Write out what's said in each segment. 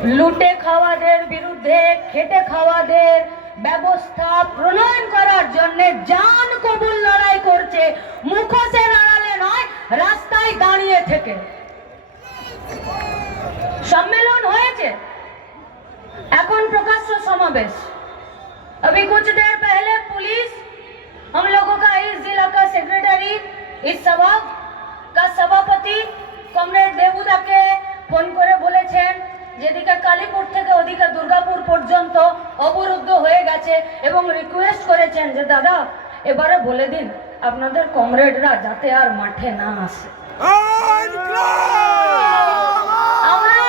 লুটে খাওয়াদের বিরুদ্ধে খেটে খাওয়াদের ব্যবস্থা প্রণয়ন করার জন্য জান কবুল লড়াই করছে মুখোশের আড়ালে নয় রাস্তায় দাঁড়িয়ে থেকে সম্মেলন হয়েছে এখন प्रकाश समावेश अभी कुछ देर पहले पुलिस हम लोगों का इस जिला का सेक्रेटरी इस सभा का सभापति কমরেড দেবুদাকে ফোন করে বলেছেন যেদিকে কালীপুর থেকে ওদিকে দুর্গাপুর পর্যন্ত অবরুদ্ধ হয়ে গেছে এবং রিকোয়েস্ট করেছেন যে দাদা এবারে বলে দিন আপনাদের কমরেডরা যাতে আর মাঠে না আসে। আমরা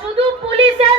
শুধু পুলিশের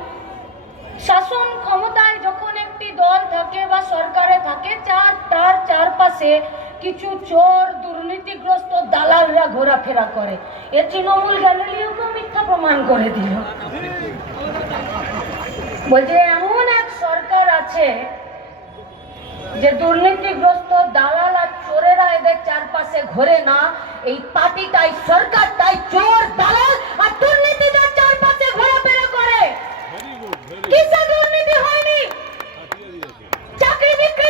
শাসন ক্ষমতায় যখন একটি দল থাকে বা সরকারে থাকে, চার তার চারপাশে কিছু চোর, দুর্নীতিগ্রস্ত দালালরা ঘোরাফেরা করে। এ তৃণমূল গ্যালিলিওকেও মিথ্যা প্রমাণ করে দিল। বলছে, এমন এক সরকার আছে যে দুর্নীতিগ্রস্ত দালাল আর চোরেরা এদের চারপাশে ঘোরে না। এই পার্টিটাই সরকারটাই চোর, দালাল আর করে কিসে দুর্নীতি হয়নি। চাকরি বিক্রি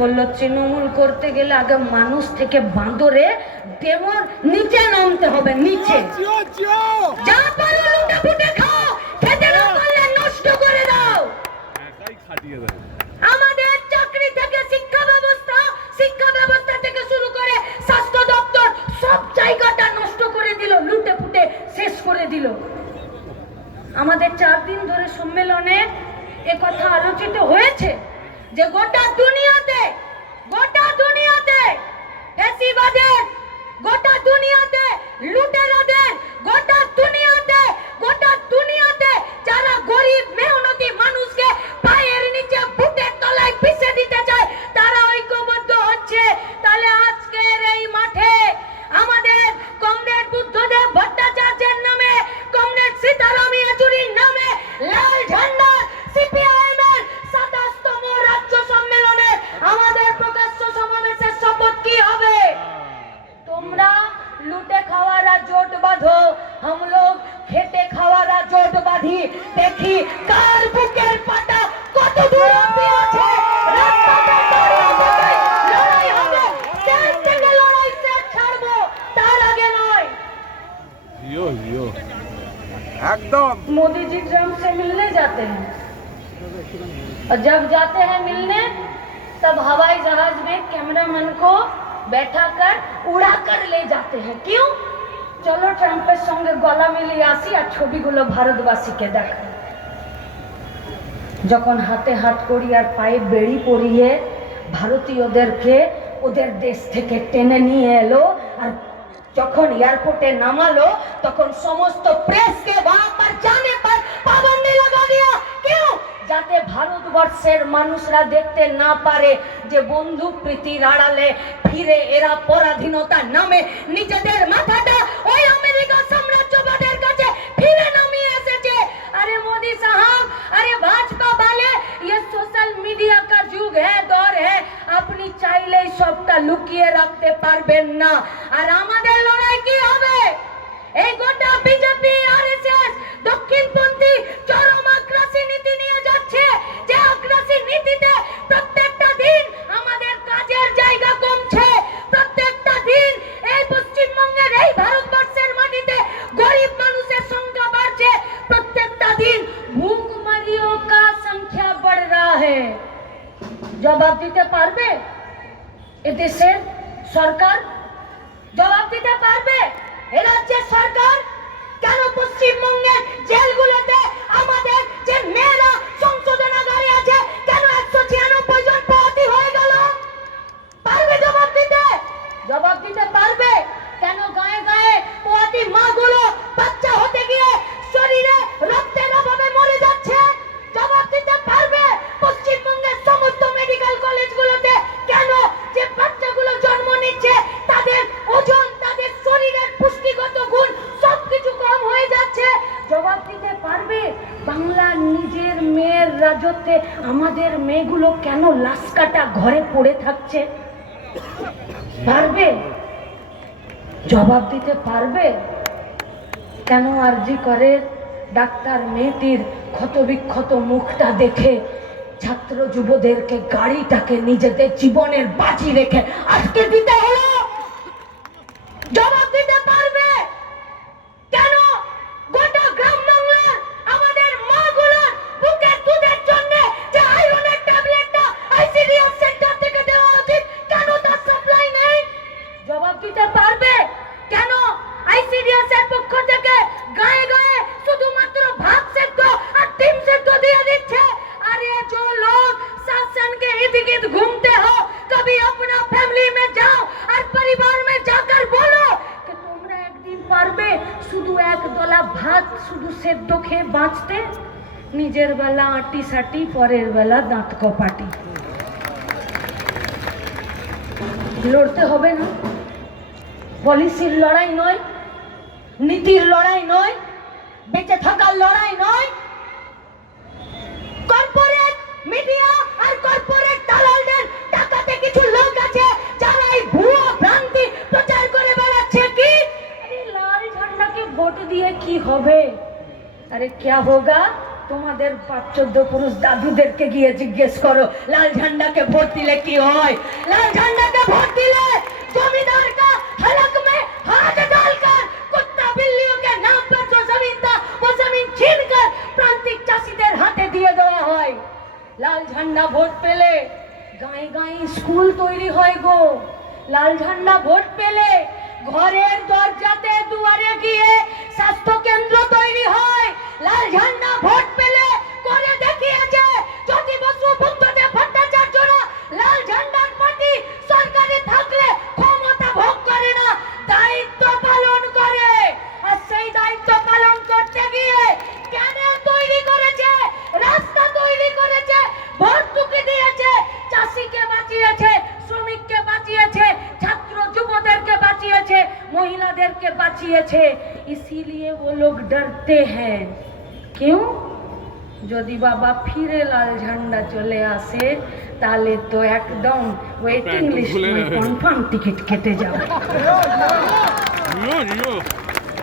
বলল তৃণমূল করতে গেলে আগে মানুষ থেকে বাঁদরে দেমর নিচে নামতে হবে নিচে। যা পারো লুটে খাও খেতে না পারলে নষ্ট করে দাও। আমাদের চাকরি থেকে শিক্ষা ব্যবস্থা শিক্ষা ব্যবস্থা থেকে শুরু করে স্বাস্থ্য দপ্তর সব জায়গাটা নষ্ট করে দিল লুটে ফুটে শেষ করে দিল। আমাদের চার দিন ধরে সম্মেলনে কথা আলোচিত হয়েছে। যে গোটা দুনিয়াতে গোটা দুনিয়াতে ফ্যাসিবাদের গোটা দুনিয়াতে লুটেরাদের जाते हैं और जब जाते हैं मिलने तब हवाई जहाज में कैमरामैन को बैठा कर उड़ा कर ले जाते हैं क्यों চলো ট্রাম্পের সঙ্গে গলা মিলিয়ে আসি আর ছবিগুলো ভারতবাসীকে দেখাই যখন হাতে হাত করি আর পায়ে বেড়ি পরিয়ে ভারতীয়দেরকে ওদের দেশ থেকে টেনে নিয়ে এলো আর যখন এয়ারপোর্টে নামালো তখন সমস্ত প্রেসকে वहां पर ভারতবর্ষের মানুষরা দেখতে না পারে যে বন্ধু প্রীতির আড়ালে ফিরে এরা পরাধীনতার নামে নিজেদের মাথাটা ওই আমেরিকা সাম্রাজ্যবাদের কাছে ফিরে নামিয়ে এসেছে। আরে মোদি সাহাব, আরে ভাজপা বালে এই সোশ্যাল মিডিয়া কা যুগ হ্যাঁ দর হ্যাঁ আপনি চাইলেই সবটা লুকিয়ে রাখতে পারবেন না। আর আমাদের লড়াই কি হবে? এই গোটা বিজেপি আরএসএস দক্ষিণপন্থী চরম আগ্রাসী নীতি নিয়ে যাচ্ছে। যে আগ্রাসী নীতিতে জবাব দিতে পারবে? কেন আরজি করে ডাক্তার মেয়েটির ক্ষতবিক্ষত মুখটা দেখে ছাত্র যুবদেরকে গাড়িটাকে নিজেদের জীবনের বাজি রেখে আজকে দিতে? বেলা আটি সাটি পরের বেলা দাঁত কপাটি লড়তে হবে না পলিসির লড়াই নয় নীতির লড়াই নয় বেঁচে থাকার লড়াই নয় কর্পোরেট মিডিয়া আর কর্পোরেট দালালদের টাকাতে কিছু লোক আছে যারা এই ভুয়ো ভ্রান্তি প্রচার করে বেড়াচ্ছে কি আরে লাল ঝান্ডাকে ভোট দিয়ে কি হবে আরে क्या होगा তোমাদের পাঁচ চোদ্দ পুরুষ দাদুদেরকে গিয়ে জিজ্ঞেস করো, লাল ঝান্ডাকে ভোট দিলে কি হয়? লাল ঝান্ডাকে ভোট দিলে জমিদার কা প্রান্তিক চাষীদের হাতে দিয়ে দেওয়া হয়। লাল ঝান্ডা ভোট পেলে গায়ে গায়ে স্কুল তৈরি হয় গো। লাল ঝান্ডা ভোট পেলে ঘরে বাঁচিয়েছে ইসিলিয়ে ও লোক ডরতে হ্যাঁ। কেউ? যদি বাবা ফিরে লাল ঝান্ডা চলে আসে তাহলে তো একদম ওয়েটিং লিস্ট। কনফার্ম টিকিট কেটে যাবে।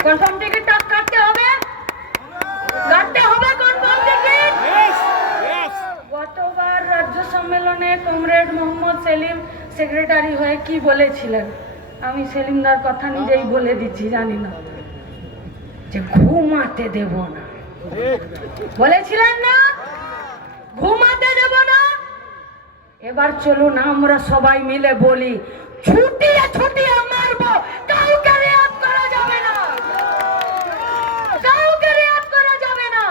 কনফার্ম টিকিট কাটতে হবে? কাটতে হবে কনফার্ম টিকিট গতবার রাজ্য সম্মেলনে কমরেড মোহাম্মদ সেলিম সেক্রেটারি হয়ে কি বলেছিলেন? আমি সেলিমদার কথা নিজেই বলে দিচ্ছি, জানি না। যে ঘুমাতে দেব না। বলেছিলেন না? ঘুমাতে দেব না? এবার চলুন, আমরা সবাই মিলে বলি, ছুটিয়ে ছুটিয়ে মারবো, কাউকে রেয়াত করা যাবে না। কাউকে রেয়াত করা যাবে না।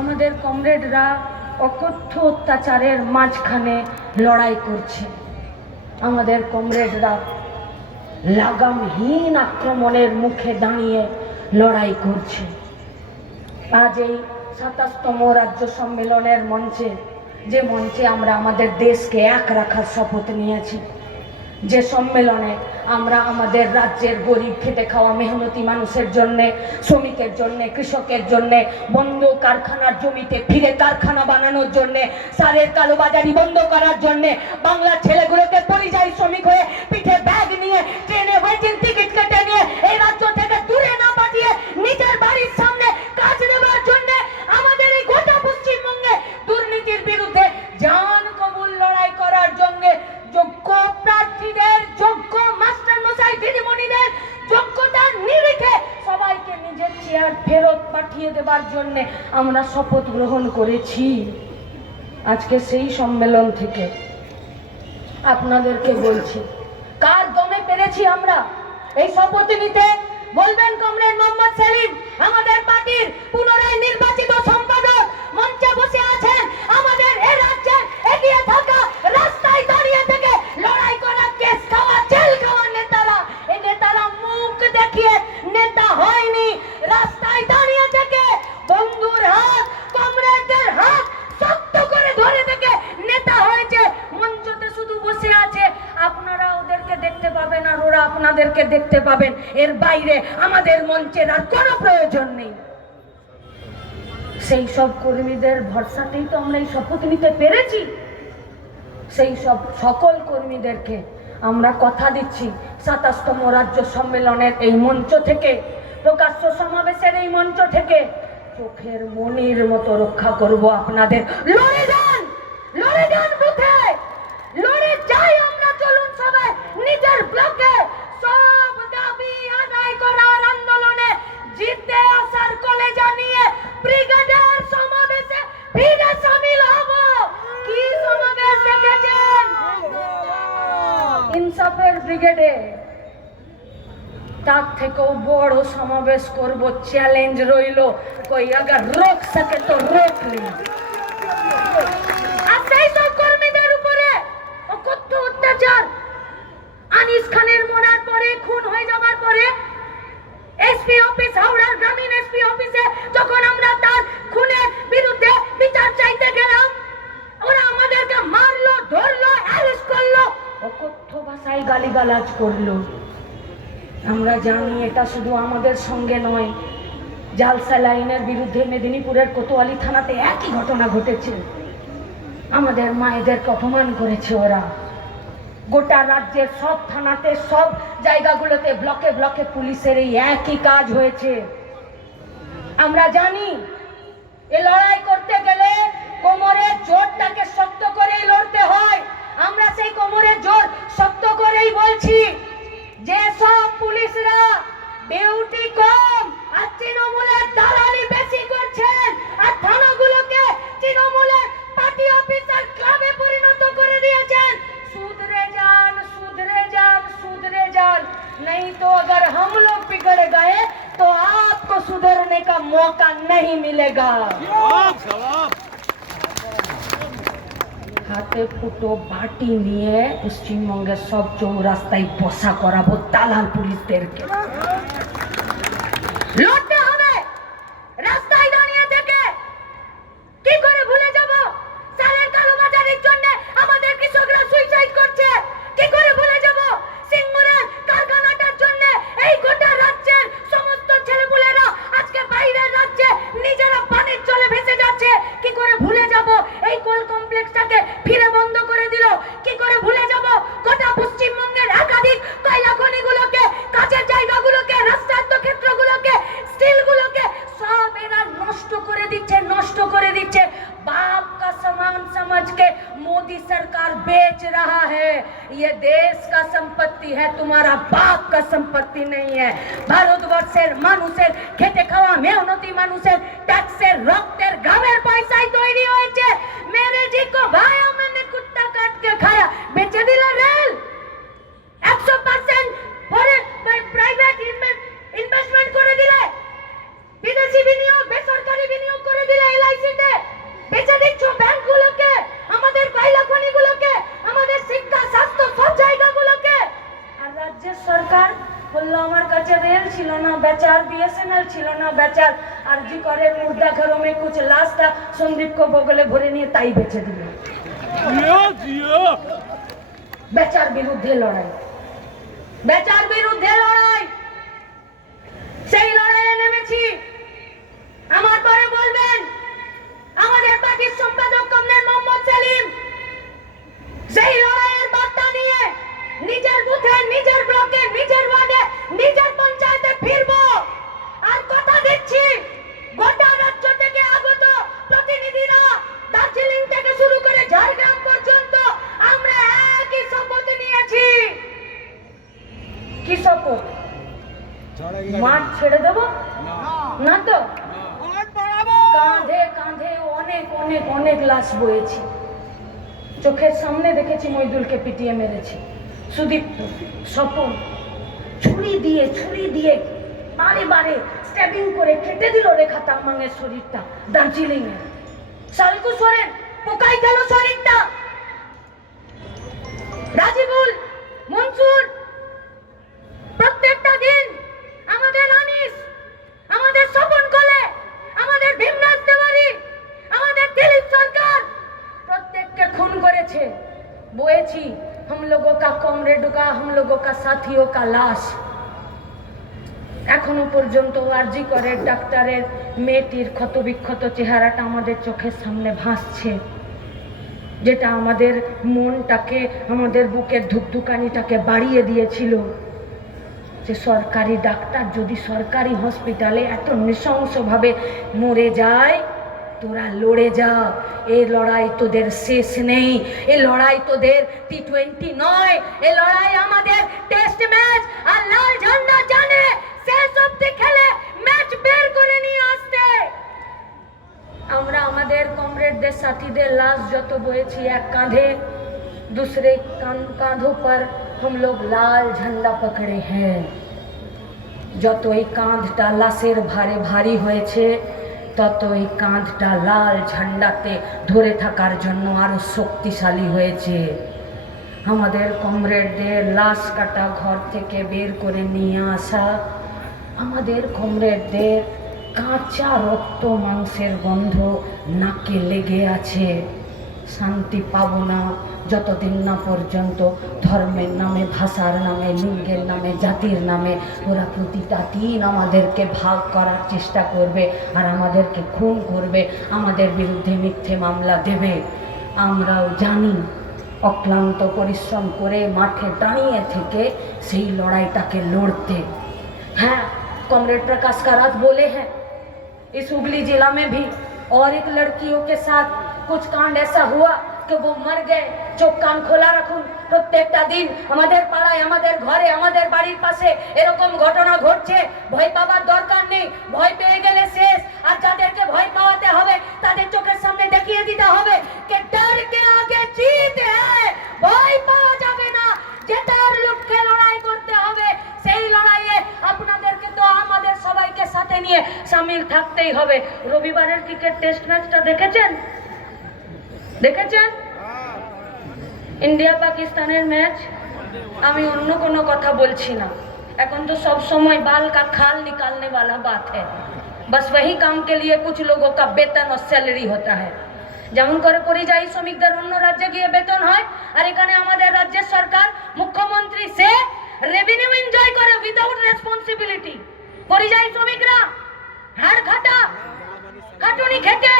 আমাদের কমরেডরা অকথ্য অত্যাচারের মাঝখানে লড়াই করছে। আমাদের কমরেডরা লাগামহীন আক্রমণের মুখে দাঁড়িয়ে লড়াই করছে। আজ এই সাতাশতম রাজ্য সম্মেলনের মঞ্চে, যে মঞ্চে আমরা আমাদের দেশকে এক রাখার শপথ নিয়েছি যে সম্মেলনে আমরা আমাদের রাজ্যের গরিব খেটে খাওয়া মেহনতি মানুষের জন্যে, শ্রমিকের জন্যে, কৃষকের জন্যে, বন্ধ কারখানার জমিতে ফিরে কারখানা বানানোর জন্যে, সারের কালোবাজারি বন্ধ করার জন্যে, বাংলার ছেলেগুলোকে পরিযায়ী শ্রমিক হয়ে পিঠে ব্যাগ নিয়ে, ট্রেনে ওয়েটিং টিকিট কেটে নিয়ে, এই রাজ্য থেকে দূরে না পাঠিয়ে নিজের বাড়ির সামনে কাজ দেওয়ার জন্য আমাদের এই গোটা পশ্চিমবঙ্গে দুর্নীতির বিরুদ্ধে জান কবুল লড়াই করার জন্য যোগ্য যোগ্য মাস্টার মশাই দিদিমণিদের যোগ্যতার নিরিখে সবাইকে নিজের চেয়ার ফেরত পাঠিয়ে দেবার জন্য আমরা শপথ গ্রহণ করেছি। আজকে সেই সম্মেলন থেকে আপনাদেরকে বলছি, কার দমে পেরেছি আমরা এই শপথ নিতে? বলবেন কমরেড মোহাম্মদ সেলিম, আমাদের পার্টির পুনরায় নির্বাচিত সম্পাদক মঞ্চে বসে আছেন আমাদের এ রাজ্যের এগিয়ে থাকা রাস্তায় দাঁড়িয়ে থেকে লড়াই করা কেস খাওয়া জেল খাওয়া নেতারা এই নেতারা মুখ দেখিয়ে নেতা হয়নি রাস্তায় দাঁড়িয়ে থেকে বন্ধুর হাত কমরেডদের হাত শক্ত করে ধরে থেকে নেতা হয়েছে মঞ্চতে শুধু বসে আছে আপনারা ওদেরকে দেখতে পাবেন আর ওরা আপনাদেরকে দেখতে পাবেন। এর বাইরে আমাদের মঞ্চের আর কোনো প্রয়োজন নেই। সেই সব কর্মীদের ভরসাতেই তো আমরা এই শপথ নিতে পেরেছি। সেই সব সকল কর্মীদেরকে আমরা কথা দিচ্ছি সাতাশতম রাজ্য সম্মেলনের এই মঞ্চ থেকে, প্রকাশ্য সমাবেশের এই মঞ্চ থেকে। চোখের মনির মতো রক্ষা করব আপনাদের। লড়ে যান! লড়ে যান বুথে! লড়ে যাই আমরা, চলুন সবাই। নিজের ব্লকে জিতে আসার কলে জানিয়ে ব্রিগেডের সমাবেশে ফিরে সামিল হব। কি সমাবেশ দেখেছেন? ইনসাফের ব্রিগেডে তার থেকেও বড় সমাবেশ করব, চ্যালেঞ্জ রইল। কই আগার রোক সকে তো রোক লি আর সেই সব কর্মীদের উপরে অকথ্য অত্যাচার আনিস খানের মরার পরে খুন হয়ে যাবার পরে এসপি অফিস হাওড়ার গ্রামীণ এসপি অফিসে যখন আমরা তার খুনের বিরুদ্ধে বিচার চাইতে গেলাম ওরা আমাদেরকে মারলো ধরলো অ্যারেস্ট করল ভাষায় গালিগালাজ করল। আমরা জানি এটা শুধু আমাদের সঙ্গে নয়। জালসা লাইনের বিরুদ্ধে মেদিনীপুরের কোতোয়ালি থানাতে একই ঘটনা ঘটেছে। আমাদের মায়েদেরকে অপমান করেছে ওরা। গোটা রাজ্যের সব থানাতে, সব জায়গাগুলোতে ব্লকে ব্লকে পুলিশের এই একই কাজ হয়েছে। আমরা জানি, এ লড়াই করতে গেলে কোমরের জোরটাকে শক্ত করেই লড়তে হয়। আমরা সেই কোমরের জোর শক্ত করেই বলছি যে সব পুলিশরা ডিউটি কম আর তৃণমূলের দালালি বেশি করছেন। ফুটো বাটি নিয়ে পশ্চিমবঙ্গের সব চৌরাস্তায় বসা করাবো দালাল পুলিশদেরকে। চোখের সামনে দেখেছি মইদুলকে পিটিয়ে মেরেছি। সুদীপ, স্বপন, ছুরি দিয়ে ছুরি দিয়ে বারে বারে স্ট্যাবিং করে কেটে দিল রেখা তামাংয়ের শরীরটা দার্জিলিং এ সালকু সোরেন পোকাই গেল শরীরটা? মনসুর, প্রত্যেকটা দিন আমাদের আনিস, আমাদের স্বপন কলে, আমাদের ভীমনাথ তেওয়ারি, আমাদের দিলীপ সরকার প্রত্যেককে খুন করেছে বয়েছি हम लोगों का कॉमरेड का हम लोगों का साथियों का लाश এখনো পর্যন্ত আরজি করে ডাক্তারের মেয়েটির ক্ষতবিক্ষত চেহারাটা আমাদের চোখের সামনে ভাসছে যেটা আমাদের মনটাকে আমাদের বুকের ধুকধুকানিটাকে বাড়িয়ে দিয়েছিল যে সরকারি ডাক্তার যদি সরকারি হসপিটালে এত নৃশংসভাবে মরে যায় তোরা লড়ে যা এই লড়াই তোদের শেষ নেই এই লড়াই তোদের টি টোয়েন্টি নয় এই লড়াই আমাদের টেস্ট ম্যাচ আর লাল ঝান্ডা জানে শেষ অব্দি খেলে ম্যাচ বের করে নিয়ে আসতে আমরা আমাদের কমরেডদের সাথীদের লাশ যত বয়েছি এক কাঁধে दूसरे कान कांधों पर हम लोग लाल झंडा पकड़े हैं যত এই কাঁধটা লাশের ভারে ভারী হয়েছে তত এই কাঁধটা লাল ঝান্ডাতে ধরে থাকার জন্য আরও শক্তিশালী হয়েছে। আমাদের কমরেডদের লাশ কাটা ঘর থেকে বের করে নিয়ে আসা, আমাদের কমরেডদের কাঁচা রক্ত মাংসের গন্ধ নাকে লেগে আছে। শান্তি পাবো না যতদিন না পর্যন্ত ধর্মের নামে ভাষার নামে লিঙ্গের নামে জাতির নামে ওরা প্রতিটা দিন আমাদেরকে ভাগ করার চেষ্টা করবে আর আমাদেরকে খুন করবে আমাদের বিরুদ্ধে মিথ্যে মামলা দেবে আমরাও জানি অক্লান্ত পরিশ্রম করে মাঠে দাঁড়িয়ে থেকে সেই লড়াইটাকে লড়তে হ্যাঁ कॉमरेड प्रकाश का रात बोले हैं इस हुगली जिला में भी और एक लड़कियों के साथ कुछ कांड ऐसा हुआ कि वो मर गए চোখ কান খোলা রাখুন। প্রত্যেকটা দিন আমাদের পাড়ায়, আমাদের ঘরে, আমাদের বাড়ির পাশে এরকম ঘটনা ঘটছে। ভয় পাবার দরকার নেই, ভয় পেয়ে গেলে শেষ। আর যাদেরকে ভয় পাওয়াতে হবে, তাদের চোখের সামনে দেখিয়ে দিতে হবে কে ডর কে আগে জিত। হ্যায় ভয় পাওয়া যাবে না। জেতার লক্ষ্যে লড়াই করতে হবে। সেই লড়াইয়ে আপনাদেরকে তো আমাদের সবাইকে সাথে নিয়ে সামিল থাকতেই হবে। রবিবারের ক্রিকেট টেস্ট ম্যাচটা দেখেছেন? দেখেছেন? ইন্ডিয়া পাকিস্তানের ম্যাচ আমি অন্য কোনো কথা বলছি না এখন তো सब समय बाल का खाल निकालने वाला बात है बस वही काम के लिए कुछ लोगों का वेतन और सैलरी होता है যেমন করে পরিযায়ী শ্রমিকদের অন্য রাজ্যে গিয়ে বেতন হয় আর এখানে আমাদের রাজ্যের সরকার মুখ্যমন্ত্রী সে রেভিনিউ এনজয় করে উইদাউট রেসপন্সিবিলিটি পরিযায়ী শ্রমিকরা হাড় খাটা খাটুনি খেটে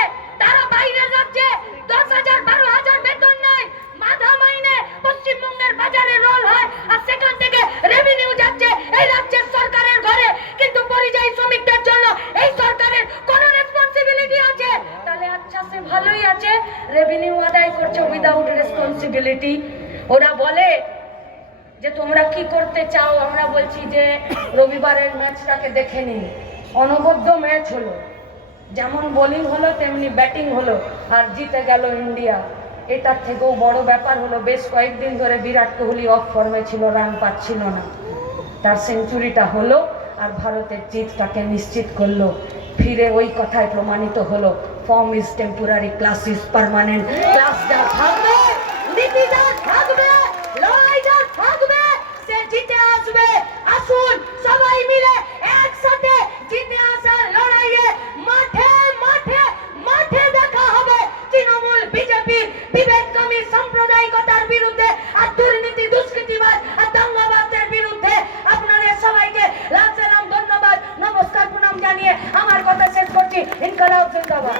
রেসপন্সিবিলিটি ওরা বলে যে, তোমরা কি করতে চাও? আমরা বলছি যে, রবিবারের ম্যাচটাকে দেখে নিন। অনবদ্য ম্যাচ হলো। যেমন বোলিং হলো, তেমনি ব্যাটিং হলো, আর জিতে গেল ইন্ডিয়া। এটার থেকেও বড় ব্যাপার হলো, বেশ কয়েকদিন ধরে বিরাট কোহলি অফ ফর্মে ছিল রান পাচ্ছিল না। তার সেঞ্চুরিটা হলো, আর ভারতের জিতটাকে নিশ্চিত করল। ফিরে ওই কথায় প্রমাণিত হলো form is temporary class is permanent class যা থাকবে নীতি যা থাকবে লড়াই যা থাকবে সে জিতে আসবে আসুন সবাই মিলে একসাথে জিতে আসার লড়াইয়ে মাঠে মাঠে মাঠে দেখা হবে। তৃণমূল, বিজেপি বিবেককামী সাম্প্রদায়িকতার বিরুদ্ধে আর দুর্নীতি, দুষ্কৃতিবাদ আর দাঙ্গাবাজদের বিরুদ্ধে আপনাদের সবাইকে লাল সালাম, ধন্যবাদ, নমস্কার, প্রণাম জানিয়ে আমার কথা শেষ করছি। ইনকালাব জিন্দাবাদ।